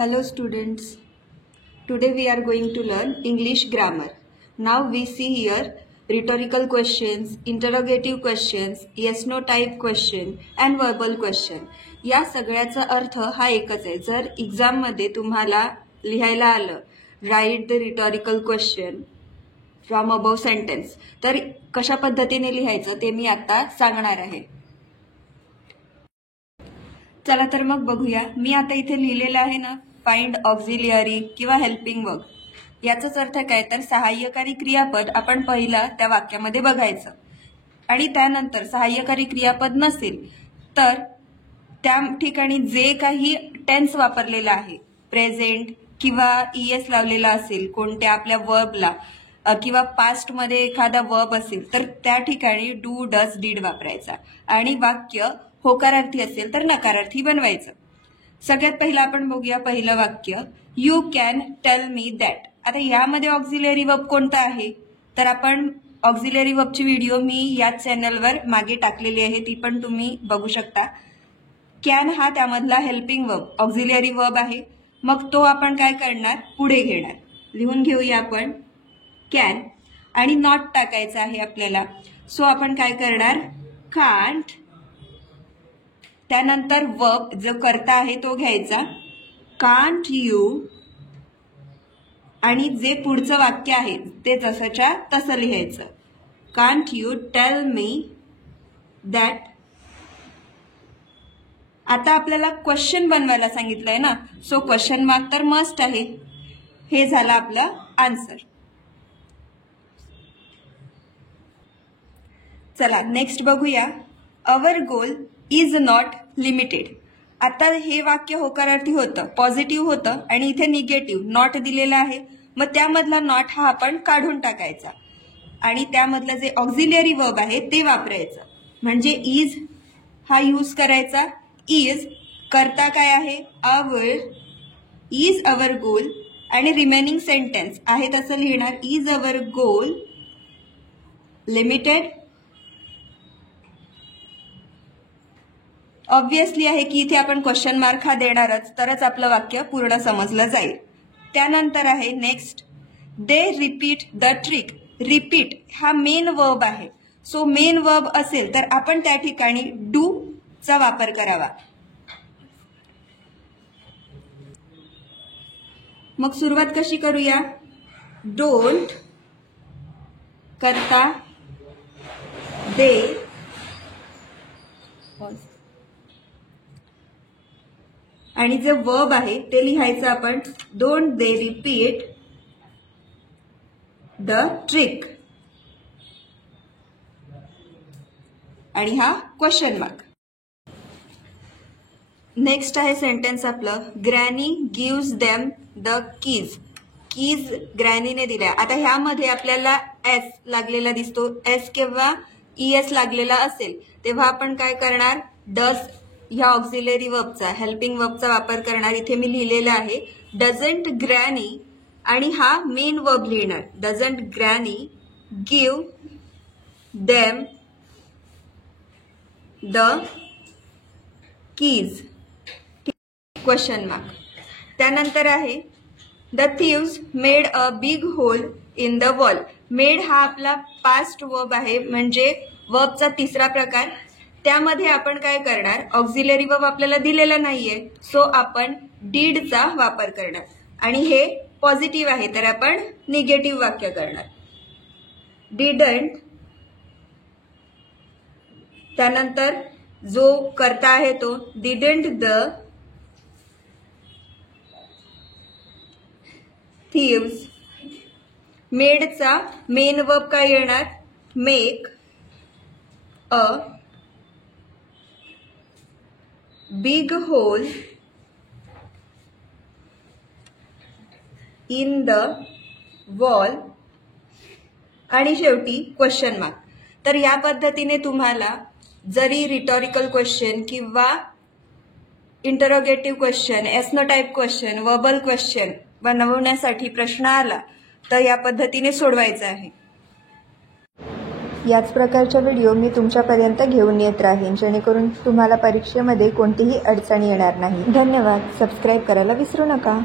Hello students, today we are going to learn English grammar. Now we see here rhetorical questions, interrogative questions, yes no type question and verbal question. या सगळ्याचा अर्थ हा एकच आहे. जर exam मध्ये तुम्हाला लिहायला आलं right the rhetorical question from above sentence, तर कशा पद्धतीने लिहायचं ते मी आता सांगणार आहे. चला तर मग बघूया. मी आता इथे लिहिलेलं आहे ना, फाइंड ऑक्झिलियरी किंवा हेल्पिंग वर्ब. याचाच अर्थ काय, तर सहाय्यकारी क्रियापद आपण पहिला त्या वाक्यामध्ये बघायचं आणि त्यानंतर सहाय्यकारी क्रियापद नसेल तर त्या ठिकाणी जे काही टेन्स वापरलेला आहे, प्रेझेंट किंवा ईएस लावलेला असेल कोणत्या आपल्या वर्बला किंवा पास्ट मध्ये एखादा वर्ब असेल तर त्या ठिकाणी डू डज डीड वापरायचा आणि वाक्य होकारार्थी असेल तर नकारार्थी बनवायचं. सगळ्यात पहिला आपण बघूया पहिलं वाक्य, you can tell me that. आता यामध्ये ऑक्झिलरी वर्ब कोणता आहे, तर आपण ऑक्झिलरी वर्बची व्हिडिओ मी या चॅनलवर मागे टाकलेली आहे, ती पण तुम्ही बघू शकता. कॅन हा त्यामधला हेल्पिंग वर्ब ऑक्झिलरी वर्ब आहे. मग तो आपण काय करणार, पुढे घेणार. लिहून घेऊया आपण कॅन आणि नॉट टाकायचा आहे आपल्याला. सो आपण काय करणार, कांट. त्यानंतर वर्ब जो करता आहे तो घ्यायचा, कांट यू, आणि जे पुढचं वाक्य आहे ते जसंच्या तसं लिहायचं, can't you tell me that. आता आपल्याला क्वेश्चन बनवायला सांगितलंय ना, सो क्वेश्चन मार्क तर मस्ट आहे. हे झालं आपलं आन्सर. चला नेक्स्ट बघूया, our goal is not limited. आता हे वाक्य होकारार्थी होतं, पॉझिटिव्ह होतं आणि इथे निगेटिव्ह नॉट दिलेला आहे. मग त्यामधला नॉट हा आपण काढून टाकायचा आणि त्यामधलं जे ऑक्झिलियरी वर्ब आहे ते वापरायचं. म्हणजे इज हा यूज करायचा. इज करता काय आहे, अवर, इज अवर गोल, आणि रिमेनिंग सेंटेन्स आहे तसं लिहिणार, is our goal limited. Obviously आहे की इथे आपण क्वेश्चन मार्क हा देणारच, तरच आपलं वाक्य पूर्ण समजलं जाईल. त्यानंतर आहे next, they repeat the trick. Repeat हा मेन वर्ब आहे. सो मेन वर्ब असेल तर आपण त्या ठिकाणी डू चा वापर करावा. मग सुरुवात कशी करूया, डोंट करता दे, आणि जे वर्ब आहे ते लिहायचं आपण, don't they repeat the trick, आणि हा क्वेश्चन मार्क. नेक्स्ट आहे सेंटेन्स आपलं, granny gives them the keys. Keys ग्रॅनीने दिल्या. आता ह्यामध्ये आपल्याला एस लागलेला दिसतो, एस किंवा ईएस लागलेला असेल तेव्हा आपण काय करणार, डज ह्या ऑक्झिलरी वर्बचा हेल्पिंग वर्बचा वापर करणार. इथे मी लिहिलेला आहे डझंट ग्रॅनी, आणि हा मेन वर्ब लिहिणार, doesn't granny give them the keys, question mark. त्यानंतर आहे the thieves made a big hole in the wall. Made हा आपला पास्ट वर्ब आहे, म्हणजे वर्बचा तिसरा प्रकार. त्यामध्ये आपण काय करणार, ऑक्झिलरी वर्ब आपल्याला दिलेला नाहीये, सो आपण डीडचा वापर करणार आणि हे पॉझिटिव्ह आहे तर आपण निगेटिव्ह वाक्य करणार, डिडंट. त्यानंतर जो करता आहे तो डिडंट द थीव्स. मेडचा मेन वर्ब काय येणार, make a big hole in the wall, आणि शेवटी क्वेश्चन मार्क. तर या पद्धतीने तुम्हाला जरी रिटॉरिकल क्वेश्चन किंवा interrogative question, yes no type question, verbal question बनवण्यासाठी प्रश्न आला तर या पद्धतीने सोडवायचा आहे. याच प्रकारच्या व्हिडिओ मी तुमच्यापर्यंत घेऊन येत राहीन, जेणेकरून तुम्हाला परीक्षेमध्ये कोणतीही अडचण येणार नाही. धन्यवाद. सबस्क्राईब करायला विसरू नका.